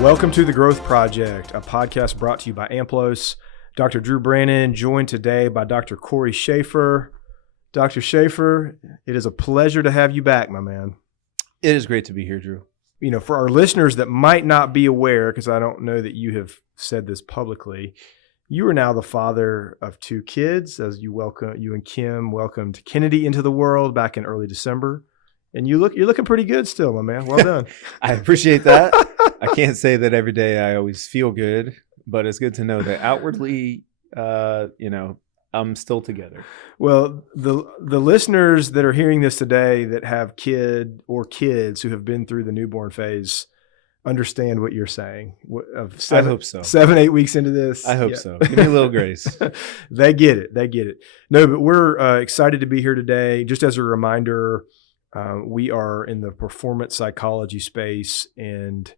Welcome to The Growth Project, a podcast brought to you by AMPLOS. Dr. Drew Brannon, joined today by Dr. Cory Shaffer. Dr. Shaffer, it is a pleasure to have you back, my man. It is great to be here, Drew. You know, for our listeners that might not be aware, because I don't know that you have said this publicly, you are now the father of two kids, as you and Kim welcomed Kennedy into the world back in early December. And you're looking pretty good still, my man. Well done. I appreciate that. I can't say that every day I always feel good, but it's good to know that outwardly, I'm still together. Well, the listeners that are hearing this today that have kids who have been through the newborn phase understand what you're saying. I hope so. 7-8 weeks into this. I hope so. Give me a little grace. They get it. No, but we're excited to be here today. Just as a reminder, we are in the performance psychology space and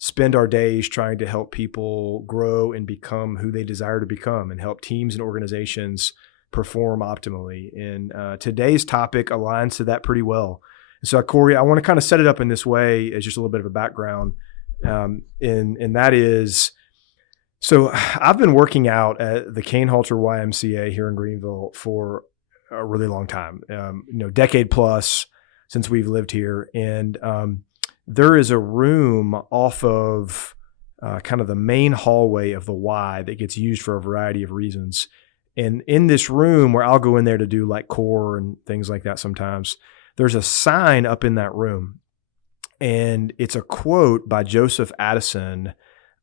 spend our days trying to help people grow and become who they desire to become and help teams and organizations perform optimally. And today's topic aligns to that pretty well. So, Cory, I want to kind of set it up in this way as just a little bit of a background. And that is, so I've been working out at the Kane Halter YMCA here in Greenville for a really long time, decade plus since we've lived here. And there is a room off of kind of the main hallway of the Y that gets used for a variety of reasons. And in this room where I'll go in there to do like core and things like that sometimes, there's a sign up in that room. And it's a quote by Joseph Addison.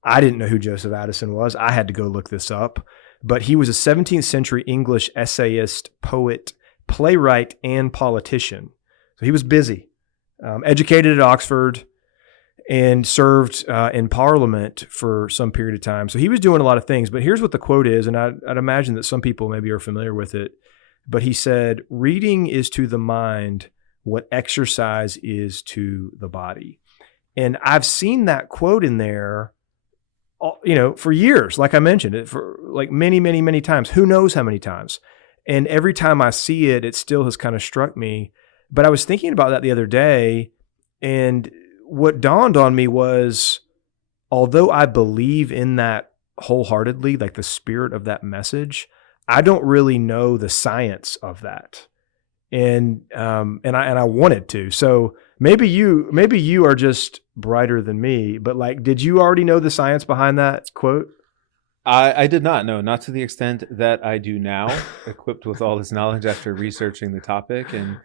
I didn't know who Joseph Addison was. I had to go look this up. But he was a 17th century English essayist, poet, playwright, and politician. So he was busy. Educated at Oxford and served in Parliament for some period of time. So he was doing a lot of things, but here's what the quote is, and I'd imagine that some people maybe are familiar with it, but he said, "Reading is to the mind what exercise is to the body." And I've seen that quote in there, for years, like I mentioned, it for like many, many, many times, who knows how many times. And every time I see it, it still has kind of struck me. But I was thinking about that the other day, and what dawned on me was, although I believe in that wholeheartedly, like the spirit of that message, I don't really know the science of that, and I wanted to. So maybe you are just brighter than me, but like, did you already know the science behind that quote? I did not know, not to the extent that I do now, equipped with all this knowledge after researching the topic and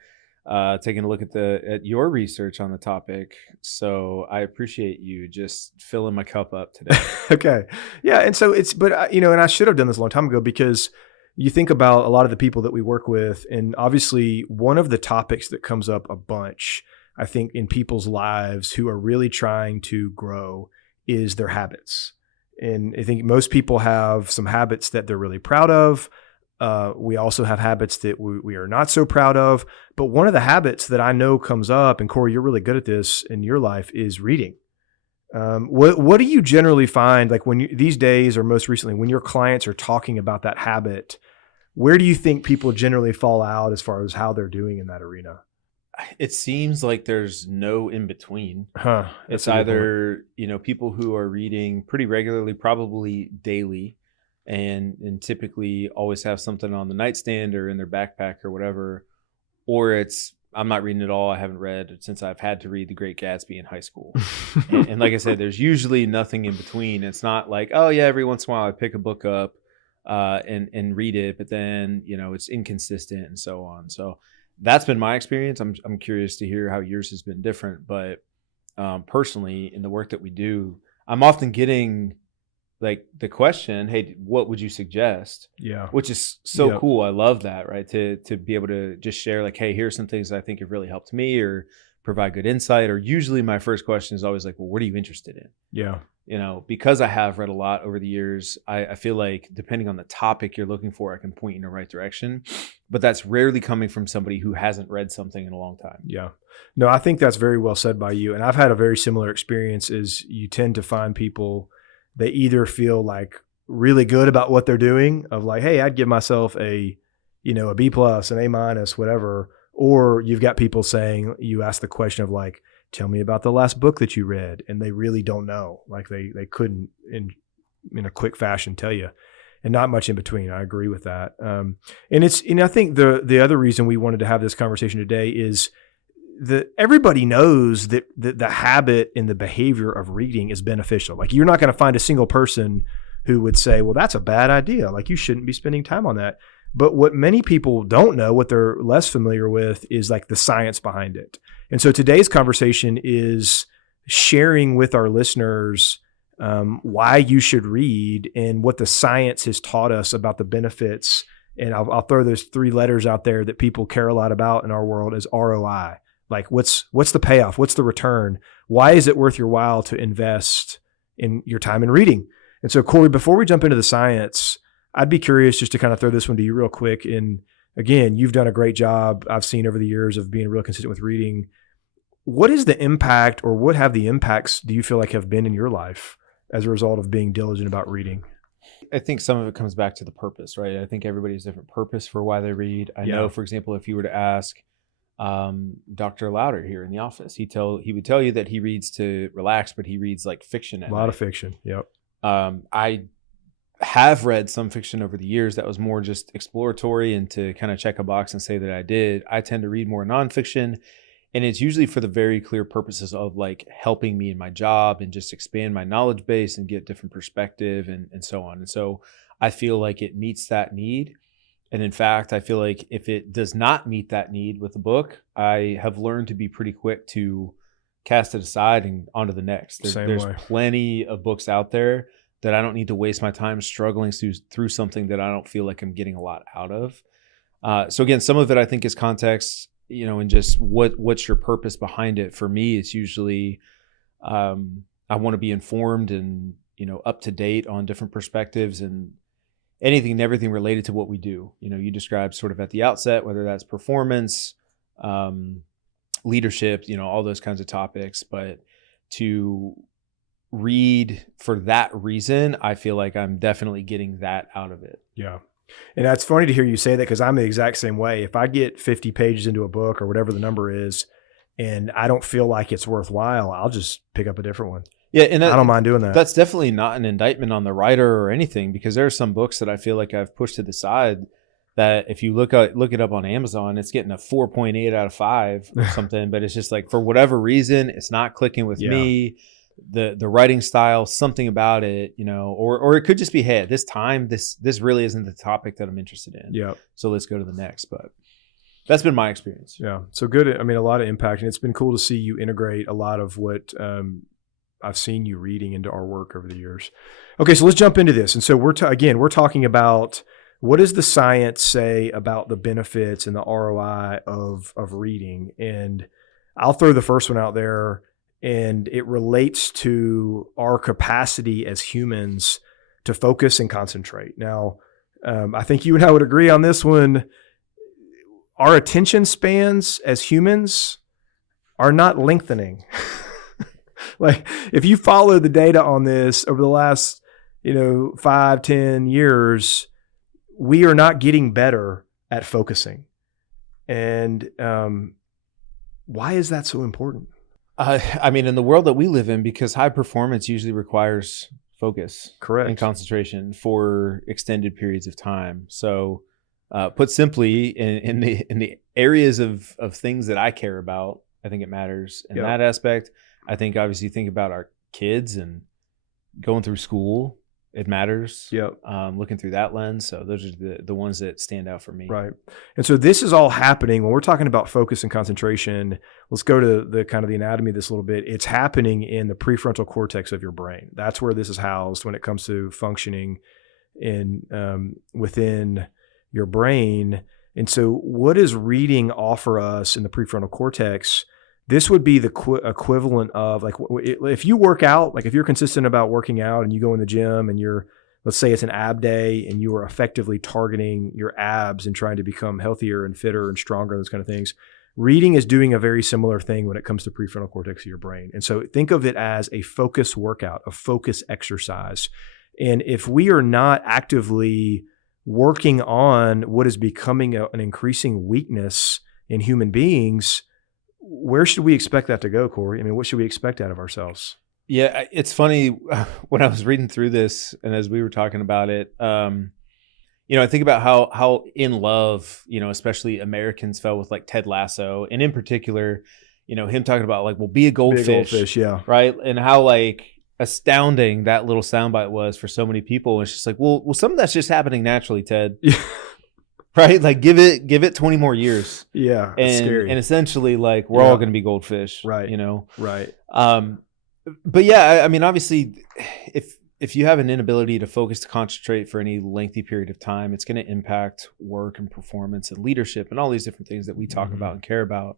taking a look at your research on the topic. So I appreciate you just filling my cup up today. Okay. Yeah. And so and I should have done this a long time ago, because you think about a lot of the people that we work with, and obviously one of the topics that comes up a bunch, I think, in people's lives who are really trying to grow is their habits. And I think most people have some habits that they're really proud of. We also have habits that we are not so proud of. But one of the habits that I know comes up, and Cory, you're really good at this in your life, is reading. What do you generally find, like these days or most recently, when your clients are talking about that habit, where do you think people generally fall out as far as how they're doing in that arena? It seems like there's no in between. It's a either, people who are reading pretty regularly, probably daily, and typically always have something on the nightstand or in their backpack or whatever, or it's, I'm not reading at all. I haven't read since I've had to read The Great Gatsby in high school. and like I said, there's usually nothing in between. It's not like, oh yeah, every once in a while I pick a book up and read it, but then, it's inconsistent and so on. So that's been my experience. I'm curious to hear how yours has been different, but personally, in the work that we do, I'm often getting like the question, hey, what would you suggest? Yeah. Which is so cool. I love that, right? To be able to just share like, hey, here's some things that I think have really helped me or provide good insight. Or usually my first question is always like, well, what are you interested in? Yeah. Because I have read a lot over the years, I feel like depending on the topic you're looking for, I can point you in the right direction. But that's rarely coming from somebody who hasn't read something in a long time. Yeah. No, I think that's very well said by you. And I've had a very similar experience. Is you tend to find people, they either feel like really good about what they're doing, of like, hey, I'd give myself a B+, an A-, whatever. Or you've got people saying, you ask the question of like, tell me about the last book that you read. And they really don't know. Like they couldn't in a quick fashion tell you, and not much in between. I agree with that. And I think the other reason we wanted to have this conversation today is that everybody knows that the habit and the behavior of reading is beneficial. Like you're not going to find a single person who would say, well, that's a bad idea. Like you shouldn't be spending time on that. But what many people don't know, what they're less familiar with, is like the science behind it. And so today's conversation is sharing with our listeners why you should read and what the science has taught us about the benefits. And I'll throw those 3 letters out there that people care a lot about in our world as ROI. Like what's the payoff? What's the return? Why is it worth your while to invest in your time in reading? And so, Cory, before we jump into the science, I'd be curious just to kind of throw this one to you real quick. And again, you've done a great job, I've seen over the years, of being real consistent with reading. What is the impact, or what have the impacts do you feel like have been in your life as a result of being diligent about reading? I think some of it comes back to the purpose, right? I think everybody has a different purpose for why they read. I know, for example, if you were to ask Dr. Louder here in the office, he would tell you that he reads to relax, but he reads like fiction at a lot of fiction. Yep. I have read some fiction over the years that was more just exploratory and to kind of check a box and say that I did. I tend to read more nonfiction, and it's usually for the very clear purposes of like helping me in my job and just expand my knowledge base and get different perspective and so on. And so I feel like it meets that need. And in fact, I feel like if it does not meet that need with a book, I have learned to be pretty quick to cast it aside and onto the next. There's plenty of books out there that I don't need to waste my time struggling through something that I don't feel like I'm getting a lot out of. So again, some of it I think is context, and just what's your purpose behind it. For me, it's usually I want to be informed and up to date on different perspectives and anything and everything related to what we do. You described sort of at the outset, whether that's performance, leadership, all those kinds of topics. But to read for that reason, I feel like I'm definitely getting that out of it. Yeah. And that's funny to hear you say that, because I'm the exact same way. If I get 50 pages into a book or whatever the number is, and I don't feel like it's worthwhile, I'll just pick up a different one. Yeah, and I don't mind doing that. That's definitely not an indictment on the writer or anything, because there are some books that I feel like I've pushed to the side that if you look it up on Amazon, it's getting a 4.8 out of 5 or something, but it's just like, for whatever reason, it's not clicking with me. The writing style, something about it, or it could just be, hey, this time, this really isn't the topic that I'm interested in. Yeah. So let's go to the next. But that's been my experience. Yeah. So good. I mean, a lot of impact, and it's been cool to see you integrate a lot of what I've seen you reading into our work over the years. Okay. So let's jump into this. And so we're talking about, what does the science say about the benefits and the ROI of reading? And I'll throw the first one out there. And it relates to our capacity as humans to focus and concentrate. Now, I think you and I would agree on this one. Our attention spans as humans are not lengthening. Like, if you follow the data on this over the last, 5-10 years, we are not getting better at focusing. And why is that so important? I mean, in the world that we live in, because high performance usually requires focus, correct, and concentration for extended periods of time. So, put simply, in the areas of things that I care about, I think it matters in that aspect. I think obviously think about our kids and going through school. It matters. Yep. Looking through that lens. So those are the ones that stand out for me. Right. And so this is all happening when we're talking about focus and concentration. Let's go to the kind of the anatomy of this a little bit. It's happening in the prefrontal cortex of your brain. That's where this is housed when it comes to functioning within your brain. And so what does reading offer us in the prefrontal cortex? This would be the equivalent of, like, if you work out, like if you're consistent about working out and you go in the gym and let's say it's an ab day and you are effectively targeting your abs and trying to become healthier and fitter and stronger, those kind of things. Reading is doing a very similar thing when it comes to prefrontal cortex of your brain. And so think of it as a focus workout, a focus exercise. And if we are not actively working on what is becoming an increasing weakness in human beings, where should we expect that to go, Corey? I mean, what should we expect out of ourselves? Yeah, it's funny when I was reading through this and as we were talking about it, I think about how in love, especially Americans fell with like Ted Lasso, and in particular, him talking about like, well, be a goldfish, Be a goldfish, yeah, right? And how like astounding that little soundbite was for so many people. And it's just like, well, some of that's just happening naturally, Ted. Right? Like give it 20 more years. Yeah, and scary. and essentially like we're all going to be goldfish, right? Right. But yeah, I mean, obviously, if you have an inability to focus to concentrate for any lengthy period of time, it's going to impact work and performance and leadership and all these different things that we talk about and care about.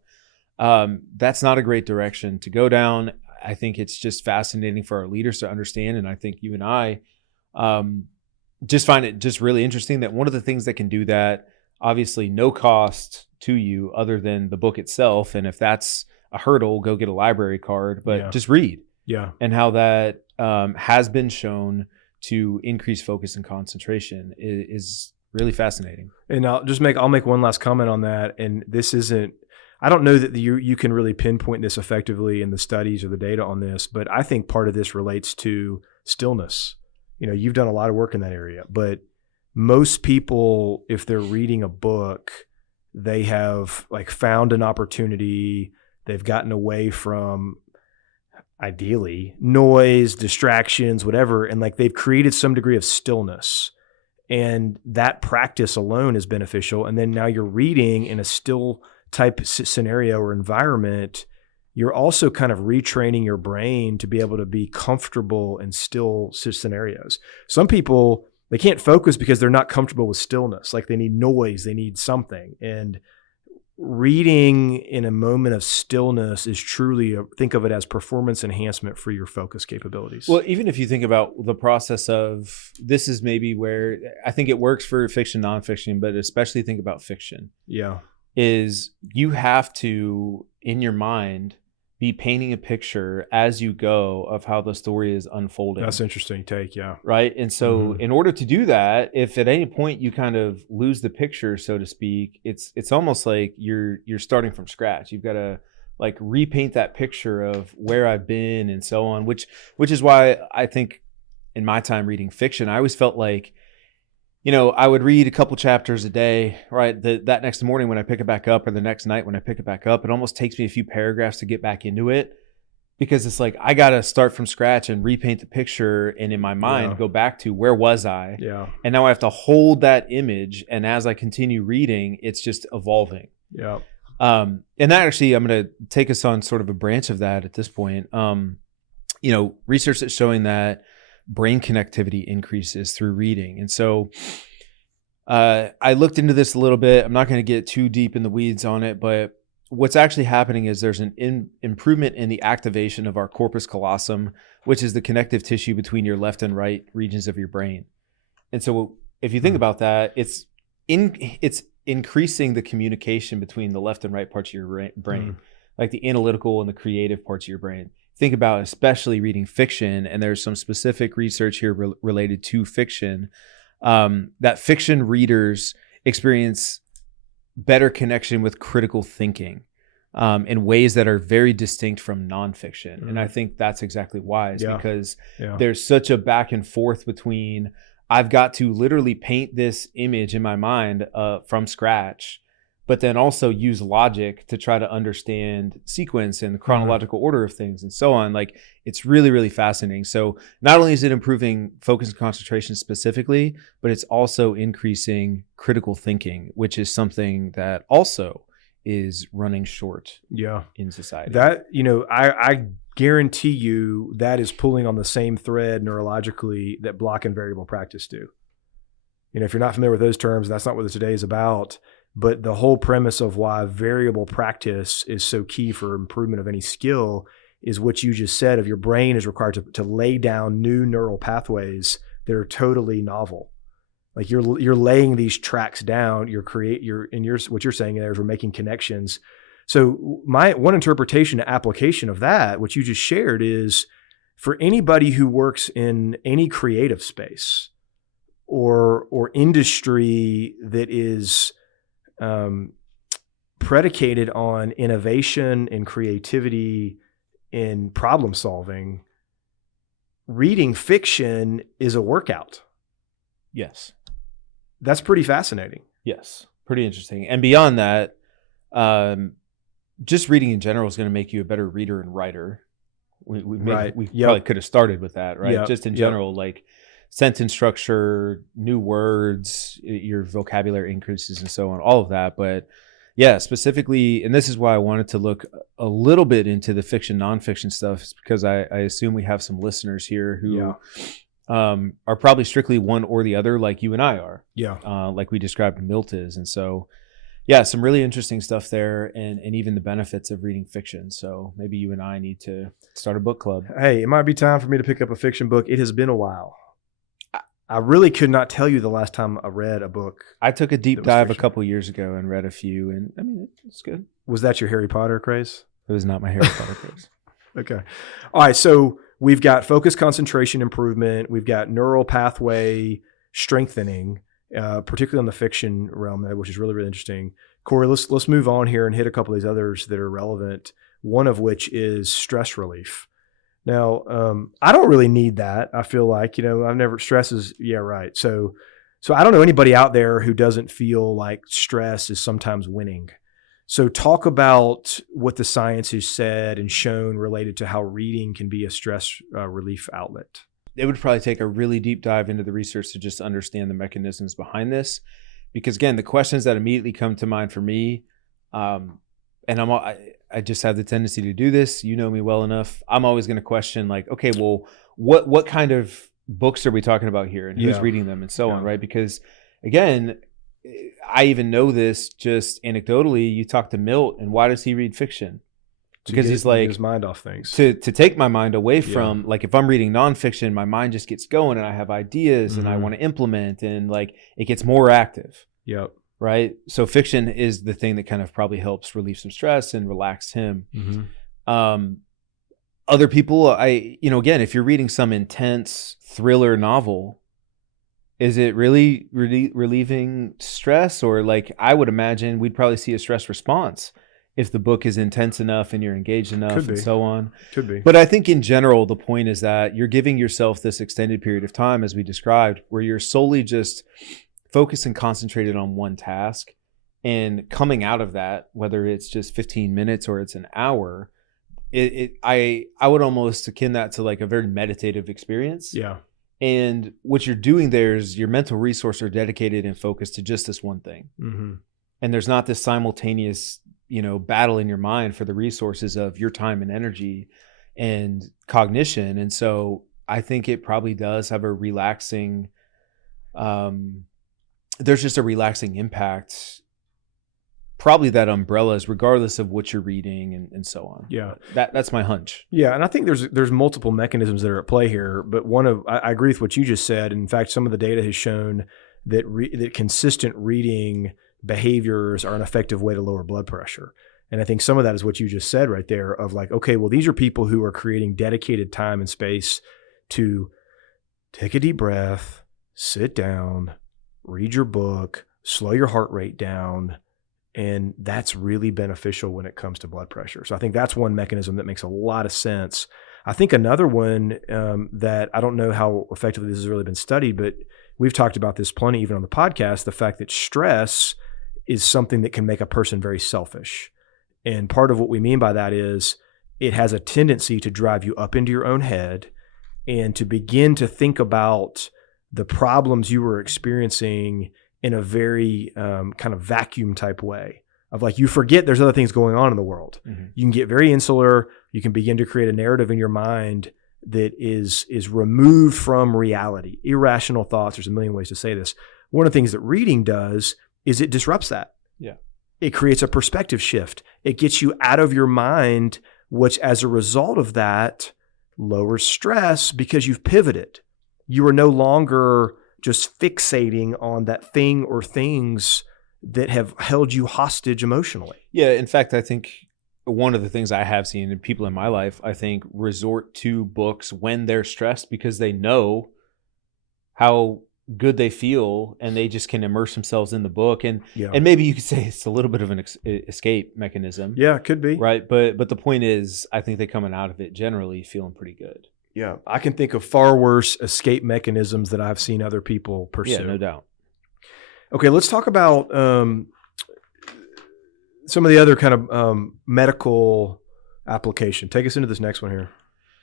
That's not a great direction to go down. I think it's just fascinating for our leaders to understand. And I think you and I just find it just really interesting that one of the things that can do that, obviously no cost to you other than the book itself. And if that's a hurdle, go get a library card, but just read. Yeah. And how that has been shown to increase focus and concentration is really fascinating. And I'll make one last comment on that. And this isn't, I don't know that you can really pinpoint this effectively in the studies or the data on this, but I think part of this relates to stillness. You've done a lot of work in that area, but most people, if they're reading a book, they have like found an opportunity. They've gotten away from, ideally, noise, distractions, whatever. And like they've created some degree of stillness, and that practice alone is beneficial. And then now you're reading in a still type scenario or environment. You're also kind of retraining your brain to be able to be comfortable in still scenarios. Some people, they can't focus because they're not comfortable with stillness. Like they need noise, they need something. And reading in a moment of stillness is truly, think of it as performance enhancement for your focus capabilities. Well, even if you think about the process of, this is maybe where I think it works for fiction, nonfiction, but especially think about fiction. Yeah. Is you have to, in your mind, be painting a picture as you go of how the story is unfolding. That's an interesting take, yeah. Right? And so in order to do that, if at any point you kind of lose the picture, so to speak, it's almost like you're starting from scratch. You've got to like repaint that picture of where I've been and so on, which is why I think in my time reading fiction, I always felt like, I would read a couple chapters a day, right? That next morning when I pick it back up, or the next night when I pick it back up, it almost takes me a few paragraphs to get back into it, because it's like I got to start from scratch and repaint the picture, and in my mind go back to where was I? Yeah. And now I have to hold that image, and as I continue reading, it's just evolving. Yeah. And that actually, I'm going to take us on sort of a branch of that at this point. Research that's showing that brain connectivity increases through reading. And so I looked into this a little bit. I'm not going to get too deep in the weeds on it, but what's actually happening is there's an improvement in the activation of our corpus callosum, which is the connective tissue between your left and right regions of your brain. And so if you think about that, it's increasing the communication between the left and right parts of your brain, like the analytical and the creative parts of your brain. Think about especially reading fiction, and there's some specific research here related to fiction, that fiction readers experience better connection with critical thinking in ways that are very distinct from nonfiction. And I think that's exactly wise, because there's such a back and forth between, I've got to literally paint this image in my mind from scratch, but then also use logic to try to understand sequence and chronological order of things and so on. Like, it's really, really fascinating. So not only is it improving focus and concentration specifically, but it's also increasing critical thinking, which is something that also is running short in society. That, I guarantee you that is pulling on the same thread neurologically that block and variable practice do. If you're not familiar with those terms, that's not what today is about. But the whole premise of why variable practice is so key for improvement of any skill is what you just said, of your brain is required to lay down new neural pathways that are totally novel. Like you're laying these tracks down, what you're saying there is we're making connections. So my one interpretation and application of that, what you just shared, is for anybody who works in any creative space or industry that is predicated on innovation and creativity in problem solving, reading fiction is a workout. Yes. That's pretty fascinating. Yes. Pretty interesting. And beyond that, just reading in general is going to make you a better reader and writer. We probably could have started with that, right? Yep. Just in general, like sentence structure, new words, your vocabulary increases and so on, all of that. But yeah, specifically, and this is why I wanted to look a little bit into the fiction, nonfiction stuff, because I assume we have some listeners here who are probably strictly one or the other, like you and I are. Yeah. Like we described Milt is. And so, yeah, some really interesting stuff there, and even the benefits of reading fiction. So maybe you and I need to start a book club. Hey, it might be time for me to pick up a fiction book. It has been a while. I really could not tell you the last time I read a book. I took a deep dive a couple years ago and read a few, and I mean, it's good. Was that your Harry Potter craze? It was not my Harry Potter craze. Okay. All right. So we've got focus, concentration improvement. We've got neural pathway strengthening, particularly on the fiction realm, which is really, really interesting. Cory, let's move on here and hit a couple of these others that are relevant. One of which is stress relief. Now, I don't really need that. I feel like, I've never stresses. Yeah, right. So I don't know anybody out there who doesn't feel like stress is sometimes winning. So talk about what the science has said and shown related to how reading can be a stress relief outlet. It would probably take a really deep dive into the research to just understand the mechanisms behind this. Because again, the questions that immediately come to mind for me, and I just have the tendency to do this. You know me well enough. I'm always going to question like, okay, well, what kind of books are we talking about here, and who's reading them, and so on, right? Because again, I even know this just anecdotally. You talk to Milt, and why does he read fiction? Because he's like his mind off things to take my mind away from like if I'm reading nonfiction, my mind just gets going, and I have ideas, and I want to implement, and like it gets more active. Yep. Right. So fiction is the thing that kind of probably helps relieve some stress and relax him. Other people, again, if you're reading some intense thriller novel, is it really relieving stress? Or like, I would imagine we'd probably see a stress response if the book is intense enough and you're engaged enough and so on. Could be. But I think in general, the point is that you're giving yourself this extended period of time, as we described, where you're solely just focused and concentrated on one task, and coming out of that, whether it's just 15 minutes or it's an hour, I would almost akin that to like a very meditative experience. Yeah. And what you're doing there is your mental resources are dedicated and focused to just this one thing. And there's not this simultaneous, battle in your mind for the resources of your time and energy and cognition. And so I think it probably does have a relaxing, there's just a relaxing impact. Probably that umbrella is regardless of what you're reading and so on. Yeah. That's my hunch. Yeah. And I think there's multiple mechanisms that are at play here, but I agree with what you just said. In fact, some of the data has shown that that consistent reading behaviors are an effective way to lower blood pressure. And I think some of that is what you just said right there of like, okay, well, these are people who are creating dedicated time and space to take a deep breath, sit down, read your book, slow your heart rate down. And that's really beneficial when it comes to blood pressure. So I think that's one mechanism that makes a lot of sense. I think another one that I don't know how effectively this has really been studied, but we've talked about this plenty even on the podcast, the fact that stress is something that can make a person very selfish. And part of what we mean by that is it has a tendency to drive you up into your own head and to begin to think about the problems you were experiencing in a very kind of vacuum type way of like, you forget there's other things going on in the world. You can get very insular. You can begin to create a narrative in your mind that is removed from reality, irrational thoughts. There's a million ways to say this. One of the things that reading does is it disrupts that. Yeah. It creates a perspective shift. It gets you out of your mind, which as a result of that lowers stress because you've pivoted. You are no longer just fixating on that thing or things that have held you hostage emotionally. Yeah. In fact, I think one of the things I have seen in people in my life, I think, resort to books when they're stressed because they know how good they feel, and they just can immerse themselves in the book. And Yeah. and maybe you could say it's a little bit of an escape mechanism. Yeah, it could be. Right. But the point is, I think they're coming out of it generally feeling pretty good. Yeah. I can think of far worse escape mechanisms that I've seen other people pursue. Yeah, no doubt. Okay, let's talk about some of the other kind of medical application. Take us into this next one here.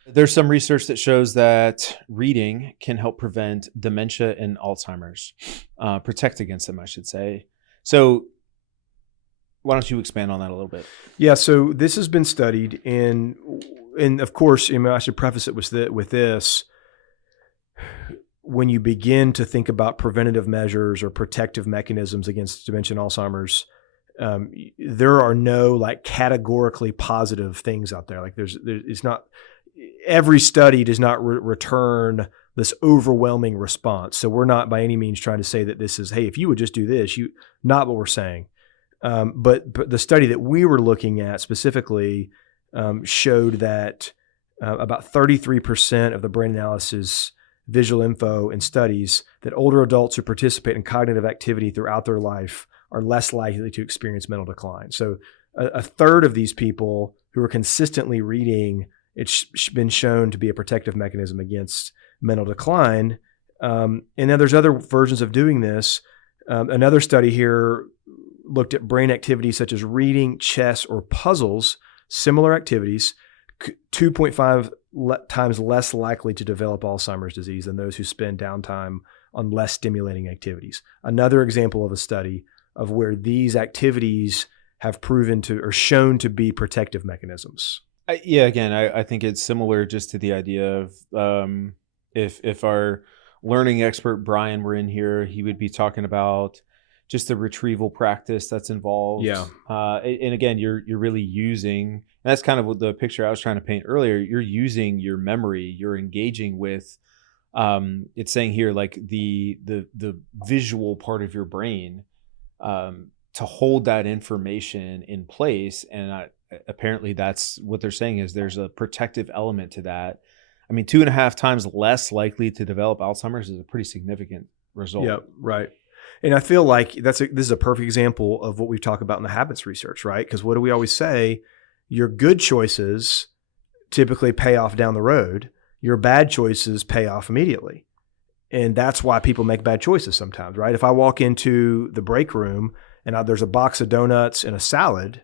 There's some research that shows that reading can help prevent dementia and Alzheimer's, protect against them, I should say. So why don't you expand on that a little bit? Yeah, so this has been studied, and of course, I should preface it with this. When you begin to think about preventative measures or protective mechanisms against dementia and Alzheimer's, there are no like categorically positive things out there. Like it's not, every study does not return this overwhelming response. So we're not by any means trying to say that this is, hey, if you would just do this, not what we're saying. But the study that we were looking at specifically showed that about 33% of the brain analysis visual info in studies that older adults who participate in cognitive activity throughout their life are less likely to experience mental decline. So a third of these people who are consistently reading, it's been shown to be a protective mechanism against mental decline. And then there's other versions of doing this. Another study here looked at brain activities such as reading, chess, or puzzles, similar activities, 2.5 times less likely to develop Alzheimer's disease than those who spend downtime on less stimulating activities. Another example of a study of where these activities have proven to or shown to be protective mechanisms. Again, I think it's similar just to the idea of if our learning expert Brian were in here, he would be talking about just the retrieval practice that's involved. Yeah. And again, you're really using, and that's kind of what the picture I was trying to paint earlier. You're using your memory. You're engaging with. It's saying here like the visual part of your brain to hold that information in place, and apparently that's what they're saying is there's a protective element to that. I mean, 2.5 times less likely to develop Alzheimer's is a pretty significant result. Yeah, right. And I feel like this is a perfect example of what we've talked about in the habits research, right? Because what do we always say? Your good choices typically pay off down the road. Your bad choices pay off immediately. And that's why people make bad choices sometimes, right? If I walk into the break room and there's a box of donuts and a salad,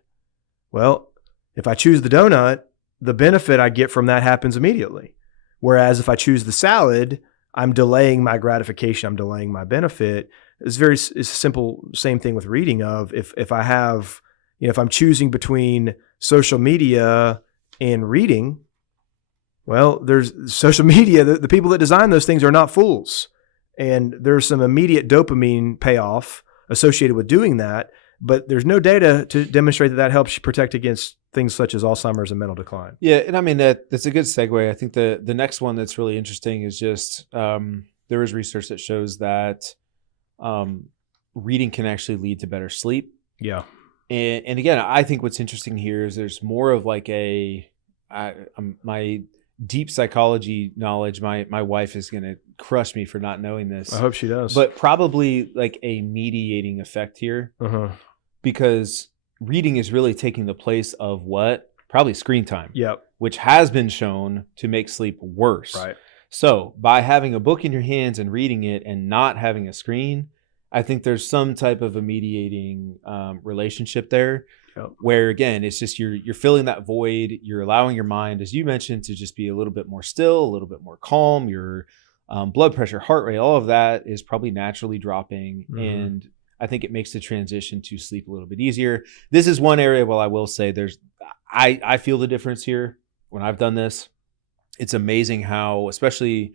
well, if I choose the donut, the benefit I get from that happens immediately. Whereas if I choose the salad, I'm delaying my gratification, I'm delaying my benefit. It's a simple, same thing with reading of if I have, if I'm choosing between social media and reading, well, there's social media, the people that design those things are not fools. And there's some immediate dopamine payoff associated with doing that, but there's no data to demonstrate that helps you protect against things such as Alzheimer's and mental decline. Yeah, and I mean, that's a good segue. I think the next one that's really interesting is just there is research that shows that reading can actually lead to better sleep. Yeah. And again, I think what's interesting here is there's more of like my deep psychology knowledge. My wife is going to crush me for not knowing this. I hope she does. But probably like a mediating effect here, because reading is really taking the place of what? Probably screen time. Yep. Which has been shown to make sleep worse. Right. So by having a book in your hands and reading it and not having a screen, I think there's some type of a mediating relationship there. Yep. Where again, it's just you're filling that void. You're allowing your mind, as you mentioned, to just be a little bit more still, a little bit more calm. Your blood pressure, heart rate, all of that is probably naturally dropping. And I think it makes the transition to sleep a little bit easier. This is one area where I will say I feel the difference here when I've done this. It's amazing how, especially,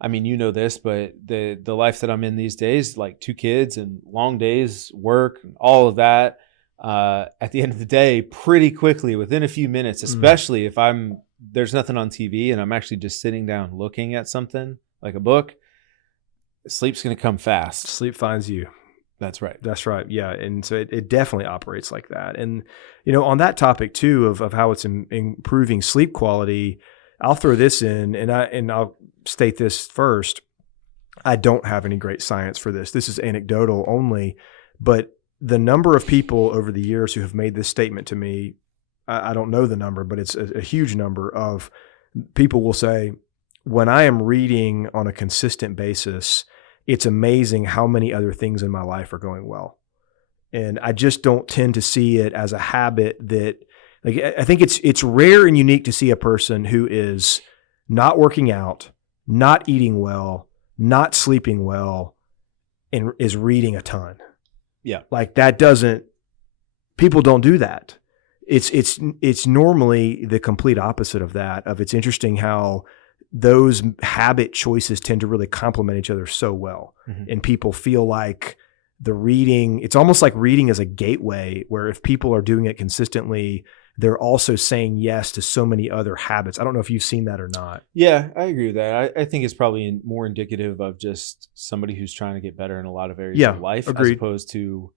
I mean, you know this, but the life that I'm in these days, like 2 kids and long days, work, and all of that, at the end of the day, pretty quickly, within a few minutes, especially if there's nothing on TV and I'm actually just sitting down looking at something like a book, sleep's going to come fast. Sleep finds you. That's right. That's right. Yeah. And so it definitely operates like that. And, on that topic too, of how it's improving sleep quality, I'll throw this in and I'll state this first. I don't have any great science for this. This is anecdotal only, but the number of people over the years who have made this statement to me, I don't know the number, but it's a huge number of people will say, when I am reading on a consistent basis, it's amazing how many other things in my life are going well. And I just don't tend to see it as a habit that, like, I think it's rare and unique to see a person who is not working out, not eating well, not sleeping well, and is reading a ton. Yeah. Like people don't do that. It's normally the complete opposite of that. It's interesting how those habit choices tend to really complement each other so well. Mm-hmm. And people feel like it's almost like reading as a gateway, where if people are doing it consistently, they're also saying yes to so many other habits. I don't know if you've seen that or not. Yeah, I agree with that. I think it's probably more indicative of just somebody who's trying to get better in a lot of areas of life, agreed. As opposed to,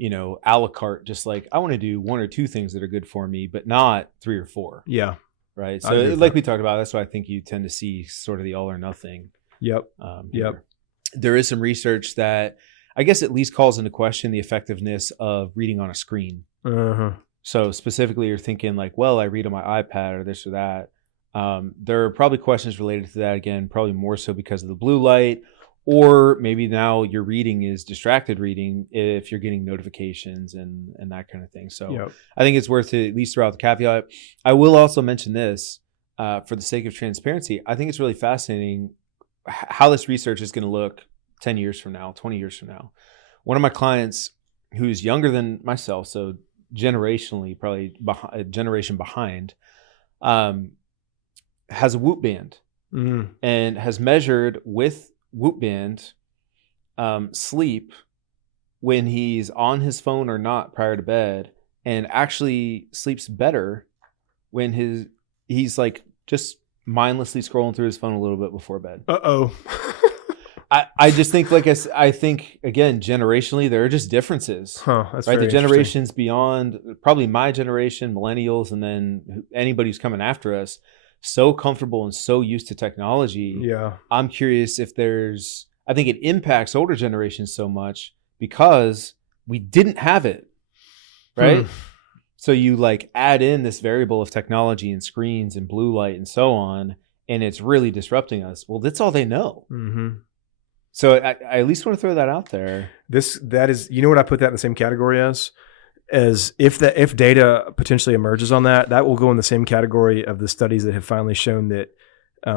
a la carte, just like, I want to do 1 or 2 things that are good for me, but not 3 or 4. Yeah. Right. So like we talked about, that's why I think you tend to see sort of the all or nothing. Yep. Yep. There is some research that I guess at least calls into question the effectiveness of reading on a screen. Uh-huh. So specifically, you're thinking like, well, I read on my iPad or this or that. There are probably questions related to that, again, probably more so because of the blue light, or maybe now your reading is distracted reading if you're getting notifications and that kind of thing. So yep. I think it's worth to at least throw out the caveat. I will also mention this for the sake of transparency. I think it's really fascinating how this research is going to look 10 years from now, 20 years from now. One of my clients who's younger than myself, so generationally, probably a generation behind, has a Whoop band and has measured with Whoop band sleep when he's on his phone or not prior to bed, and actually sleeps better when he's like just mindlessly scrolling through his phone a little bit before bed. I just think, I think again, generationally, there are just differences. That's right. The generations beyond, probably my generation, millennials, and then anybody who's coming after us, so comfortable and so used to technology. Yeah. I'm curious if I think it impacts older generations so much because we didn't have it. Right. So you like add in this variable of technology and screens and blue light and so on, and it's really disrupting us. Well, that's all they know. Mm-hmm. So I at least want to throw that out there. That is, what I put that in the same category as if data potentially emerges on that will go in the same category of the studies that have finally shown that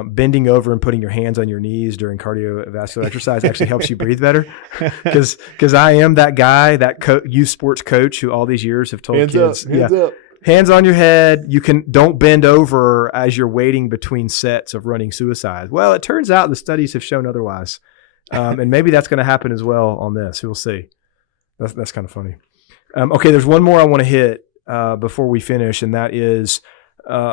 bending over and putting your hands on your knees during cardiovascular exercise actually helps you breathe better. Because I am that guy, that youth sports coach who all these years have told kids, hands up. Hands on your head. Don't bend over as you're waiting between sets of running suicides. Well, it turns out the studies have shown otherwise. And maybe that's going to happen as well on this. We'll see. That's kind of funny. Okay, there's one more I want to hit before we finish, and that is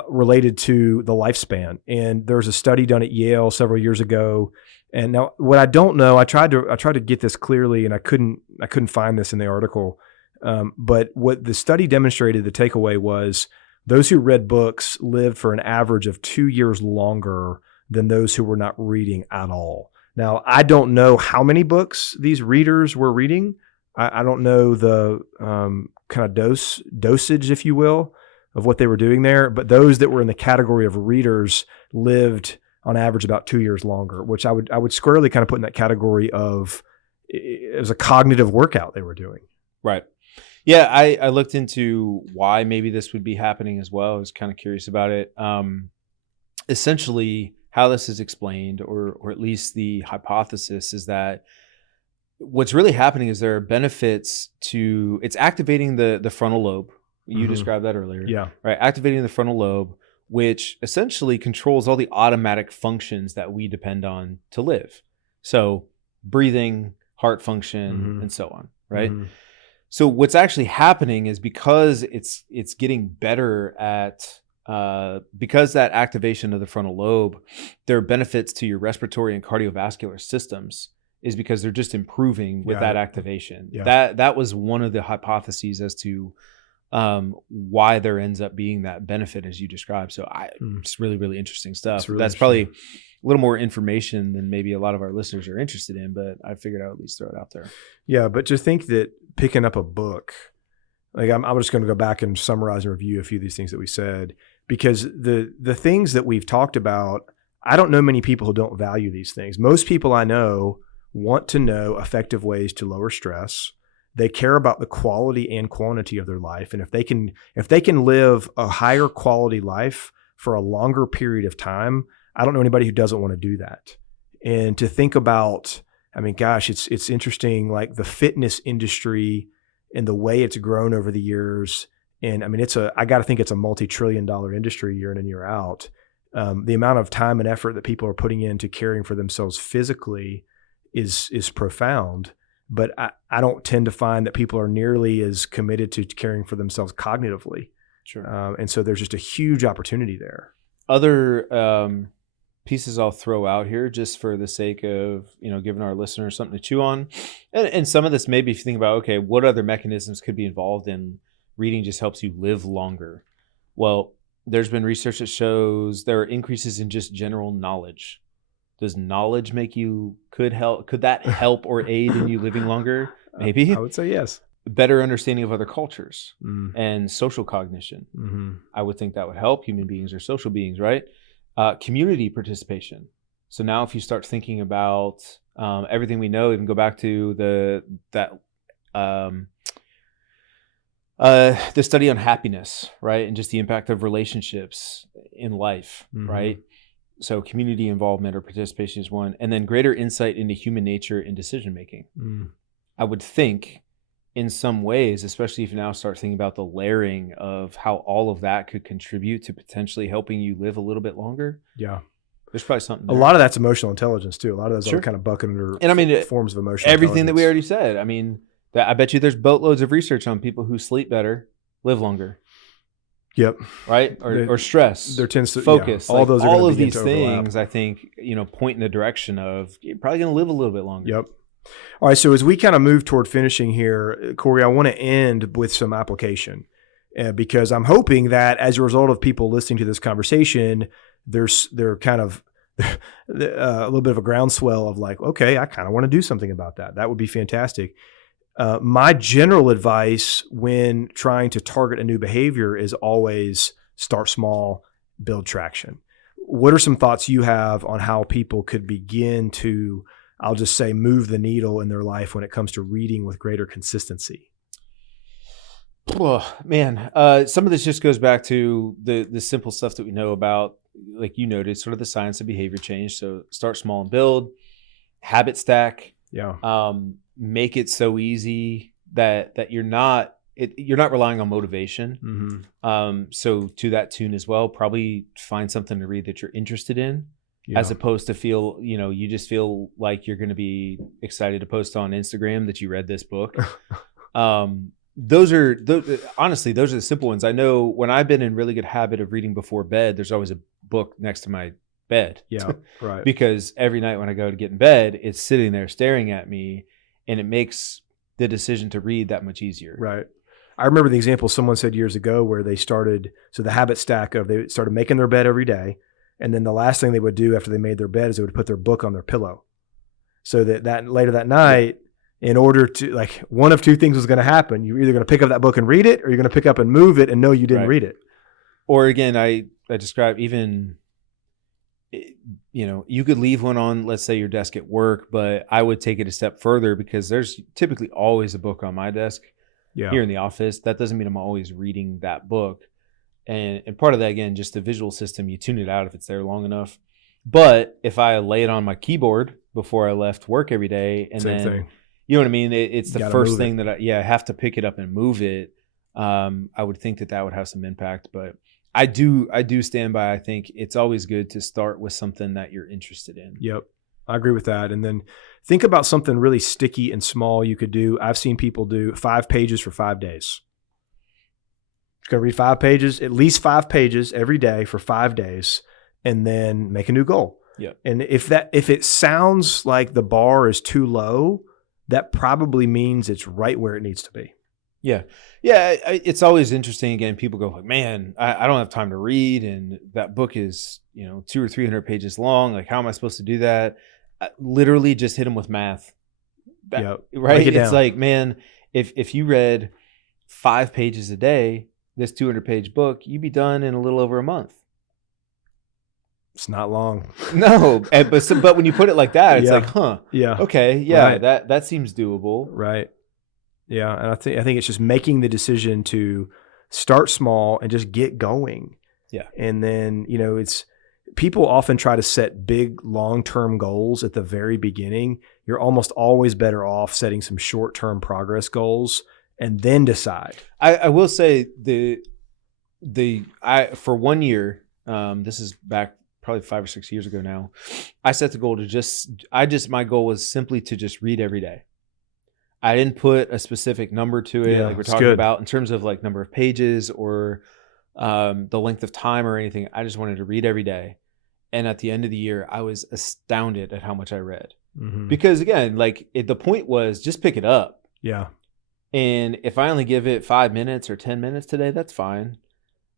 related to the lifespan. And there's a study done at Yale several years ago. And now, what I don't know, I tried to get this clearly, and I couldn't find this in the article. But what the study demonstrated, the takeaway was those who read books lived for an average of 2 years longer than those who were not reading at all. Now, I don't know how many books these readers were reading. I don't know the kind of dosage, if you will, of what they were doing there. But those that were in the category of readers lived on average about 2 years longer, which I would squarely kind of put in that category of it was a cognitive workout they were doing. Right. Yeah, I looked into why maybe this would be happening as well. I was kind of curious about it. Essentially, how this is explained, or at least the hypothesis, is that what's really happening is there are benefits to, it's activating the frontal lobe. You described that earlier. Yeah. Right. Activating the frontal lobe, which essentially controls all the automatic functions that we depend on to live. So breathing, heart function, and so on. Right. So what's actually happening is because it's getting better at, because that activation of the frontal lobe, there are benefits to your respiratory and cardiovascular systems, is because they're just improving with that activation. Yeah. That was one of the hypotheses as to why there ends up being that benefit as you described. So it's really, really interesting stuff. Really That's interesting. Probably little more information than maybe a lot of our listeners are interested in, but I figured I would at least throw it out there. Yeah, but to think that picking up a book, like I'm just going to go back and summarize and review a few of these things that we said, because the things that we've talked about, I don't know many people who don't value these things. Most people I know want to know effective ways to lower stress. They care about the quality and quantity of their life. And if they can live a higher quality life for a longer period of time, I don't know anybody who doesn't want to do that. And to think about, I mean, gosh, it's interesting, like the fitness industry and the way it's grown over the years. And I mean, I got to think it's a multi-trillion-dollar industry year in and year out. The amount of time and effort that people are putting into caring for themselves physically is profound. But I don't tend to find that people are nearly as committed to caring for themselves cognitively. Sure. And so there's just a huge opportunity there. Other pieces I'll throw out here just for the sake of, giving our listeners something to chew on. And some of this, maybe if you think about, okay, what other mechanisms could be involved in reading just helps you live longer? Well, there's been research that shows there are increases in just general knowledge. Does knowledge could that help or aid in you living longer? Maybe. I would say yes. Better understanding of other cultures and social cognition. Mm-hmm. I would think that would help. Human beings are social beings, right? Community participation. So now if you start thinking about everything we know, even go back to the study on happiness, right? And just the impact of relationships in life, right? So community involvement or participation is one. And then greater insight into human nature and decision-making. I would think in some ways, especially if you now start thinking about the layering of how all of that could contribute to potentially helping you live a little bit longer. Yeah. There's probably something there. A lot of that's emotional intelligence too. A lot of those are kind of bucketed under forms of emotional everything that we already said. I mean, I bet you there's boatloads of research on people who sleep better, live longer. Yep. Right. Or stress. There tends to focus. Yeah, all of these things, I think, point in the direction of you're probably going to live a little bit longer. Yep. All right. So as we kind of move toward finishing here, Cory, I want to end with some application because I'm hoping that as a result of people listening to this conversation, they're kind of a little bit of a groundswell of like, okay, I kind of want to do something about that. That would be fantastic. My general advice when trying to target a new behavior is always start small, build traction. What are some thoughts you have on how people could begin to, I'll just say, move the needle in their life when it comes to reading with greater consistency? Oh, man, some of this just goes back to the simple stuff that we know about, like you noted, sort of the science of behavior change. So start small and build, habit stack. Yeah. Make it so easy that you're not relying on motivation. So to that tune as well, probably find something to read that you're interested in, as opposed to feel, you just feel like you're going to be excited to post on Instagram that you read this book. Honestly, those are the simple ones. I know when I've been in really good habit of reading before bed, there's always a book next to my bed. Yeah, right. Because every night when I go to get in bed, it's sitting there staring at me, and it makes the decision to read that much easier. Right. I remember the example someone said years ago where they started, so the habit stack of they started making their bed every day. And then the last thing they would do after they made their bed is they would put their book on their pillow. So that later that night, in order to, like, one of two things was going to happen. You're either going to pick up that book and read it, or you're going to pick up and move it and know you didn't read it. Or again, I describe even, you could leave one on, let's say, your desk at work, but I would take it a step further because there's typically always a book on my desk here in the office. That doesn't mean I'm always reading that book. And part of that, again, just the visual system, you tune it out if it's there long enough. But if I lay it on my keyboard before I left work every day, and Same thing. You know what I mean? It's the first thing that I have to pick it up and move it. I would think that would have some impact, but I do stand by. I think it's always good to start with something that you're interested in. Yep. I agree with that. And then think about something really sticky and small you could do. I've seen people do 5 pages for 5 days. Just going to read 5 pages, at least 5 pages every day for 5 days, and then make a new goal. Yeah. And if it sounds like the bar is too low, that probably means it's right where it needs to be. Yeah. Yeah. It's always interesting. Again, people go like, man, I don't have time to read. And that book is, 200 or 300 pages long. Like, how am I supposed to do that? Literally just hit them with math. Yep. Right. Break it It's down. like, man, if you read 5 pages a day, this 200-page book, you'd be done in a little over a month. It's not long. No. But when you put it like that, it's Yeah. like, huh. Yeah. Okay. Yeah. Right. That seems doable. Right. Yeah. And I think it's just making the decision to start small and just get going. Yeah. And then, it's people often try to set big long-term goals at the very beginning. You're almost always better off setting some short-term progress goals and then decide. I will say for 1 year, this is back probably 5 or 6 years ago now, I set the goal to my goal was simply to just read every day. I didn't put a specific number to it, like we're talking about in terms of like number of pages or the length of time or anything. I just wanted to read every day. And at the end of the year, I was astounded at how much I read. Mm-hmm. Because again, like the point was just pick it up. Yeah. And if I only give it 5 minutes or 10 minutes today, that's fine.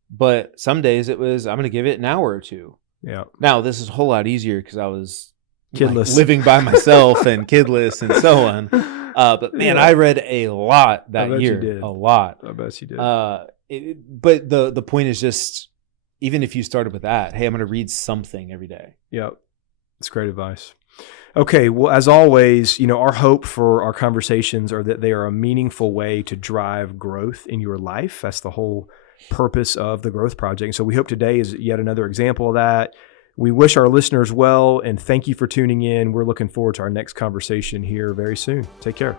But some days it was, I'm going to give it an hour or two. Yeah. Now this is a whole lot easier because I was Kidless. living by myself and kidless and so on. But man, I read a lot that year. You did. A lot. I bet you did. But the point is just, even if you started with that, hey, I'm going to read something every day. Yep. That's great advice. Okay. Well, as always, our hope for our conversations are that they are a meaningful way to drive growth in your life. That's the whole purpose of the Growth Project. So we hope today is yet another example of that. We wish our listeners well, and thank you for tuning in. We're looking forward to our next conversation here very soon. Take care.